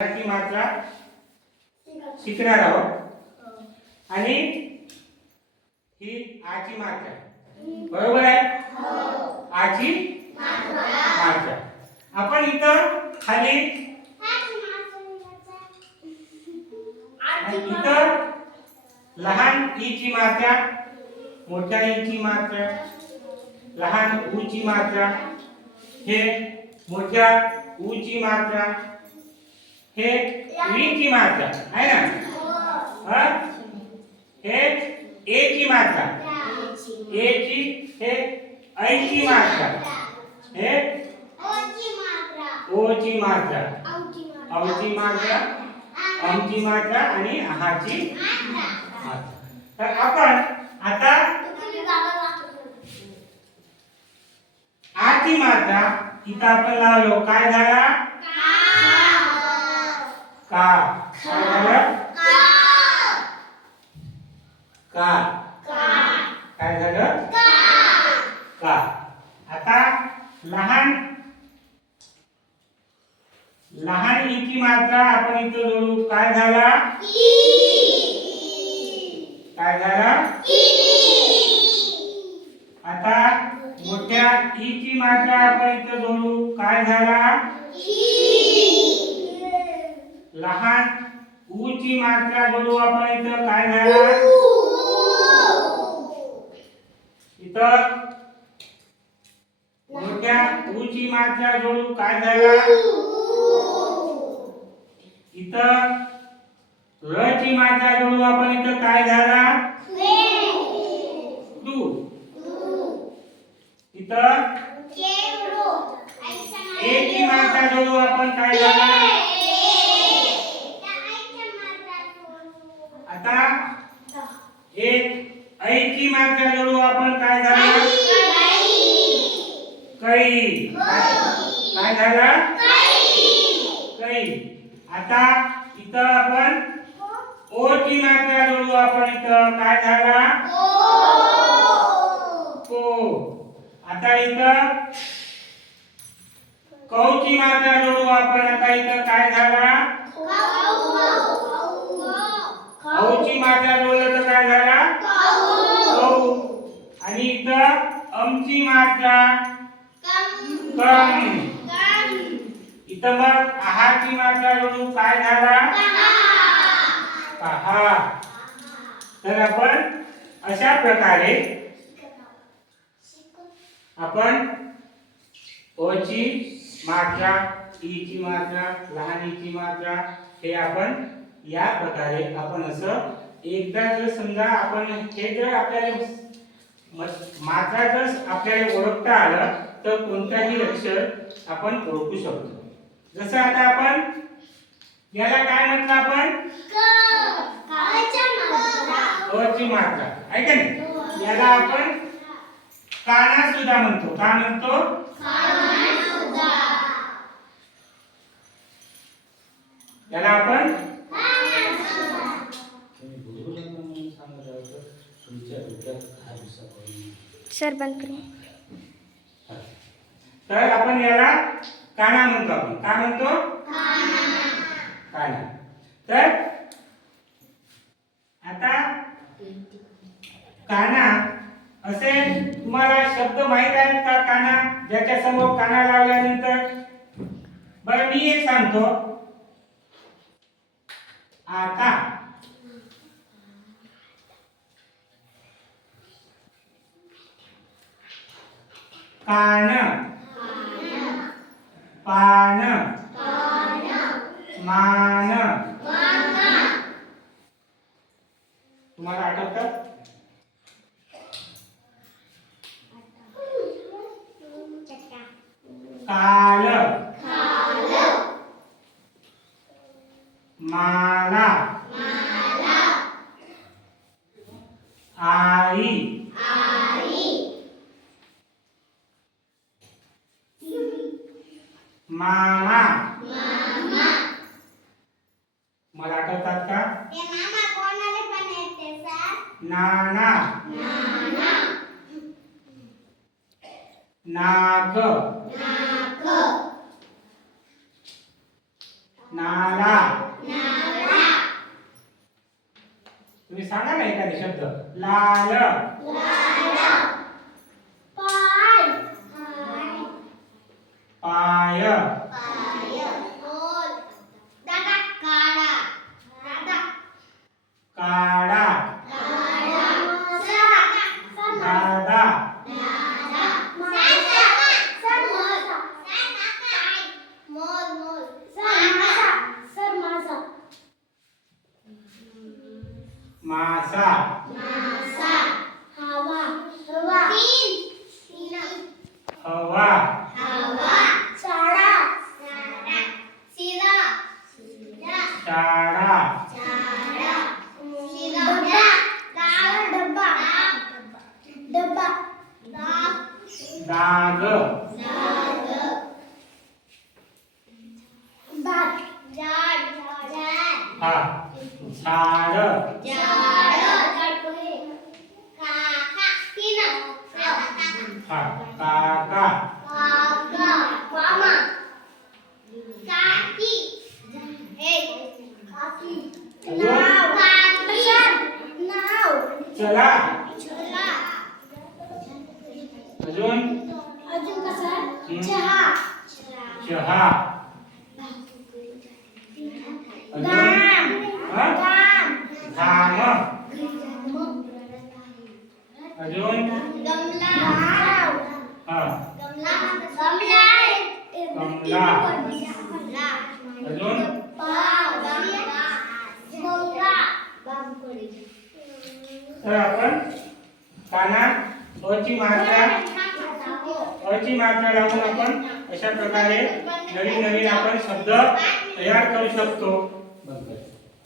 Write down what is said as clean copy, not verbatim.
ची मात्रा शिकणार आहोत आणि ही आची मात्रा बरोबर आहे आची मात्रा आपण इथं खाली इथं लहान ई ची मात्रा मोठ्या ई ची मात्रा लहान ऊ ची मात्रा हे मोठ्या ऊ ची मात्रा हे वी ची मात्रा आहे ना हे ए ची मात्रा ए ची हे ऐ ची मात्रा हे ओ ची मात्रा औ ची मात्रा अम ची मात्रा आणि हा ची मात्रा तर आपण आता आ ची मात्रा इथं आपण लावलो काय झाला का काय झालं का काय झालं का आता लहान लहान ई ची मात्रा आपण इथं जोडू काय झाला काय झाला आता मोठ्या ई ची मात्रा आपण इथं जोडू काय झाला लहान ऊ ची मात्रा जोडू आपण इथं काय झाला इथं मोठ्या ऊ ची मात्रा जोडू काय झाला इथं र ची मात्रा जोडू आपण इथं काय झाला दू इथं ए ची मात्रा जोडू आपण काय झाला आता एक ऐ ची मात्रा जोडू आपण काय झाला कै काय झाला कै आता इथं आपण ओ ची मात्रा जोडू आपण इथं काय झाला को आता इथं कौ ची मात्रा जोडू आपण आता इथं काय झाला औ ची मात्रा जोडलं तर काय झाला कौ आणि इथं अम ची मात्रा कम इथं मग आहा ची मात्रा जोडू काय झाला कहा तर आपण अशा प्रकारे आपण ओ ची मात्रा ई ची मात्रा लहान ई ची मात्रा हे आपण या प्रकारे आपण असं एकदा जर समजा आपण हे जर आपल्याला मात्रा जर आपल्याला ओळखता आलं तर कोणताही अक्षर आपण ओळखू शकतो जसं आता आपण याला काय म्हटलं आपण अ ची मात्रा आहे का नाही याला आपण काना सुद्धा म्हणतो का म्हणतो याला आपण सर बंद करू तर आपण याला काना म्हणतो आपण काय म्हणतो काना तर आता काना असे तुम्हाला शब्द माहित आहेत का काना ज्याच्या समोर काना लावल्यानंतर बरं मी एक सांगतो आता कान पान मान तुम्हाला आठवतं काल माला आई मामा मला आठवतात का नाना नाग नाला. तुम्ही सांगा ना एखादा शब्द. लाल. पाय. काडा. दादा. मासा. हवा. शाळा. डाग. हा. झाड. हा. काका. चला. अजून चहा. धाम. अजून गमला. अजून तर आपण कानात अची मात्रा लावून आपण अशा प्रकारे नवीन आपण शब्द तयार करू शकतो.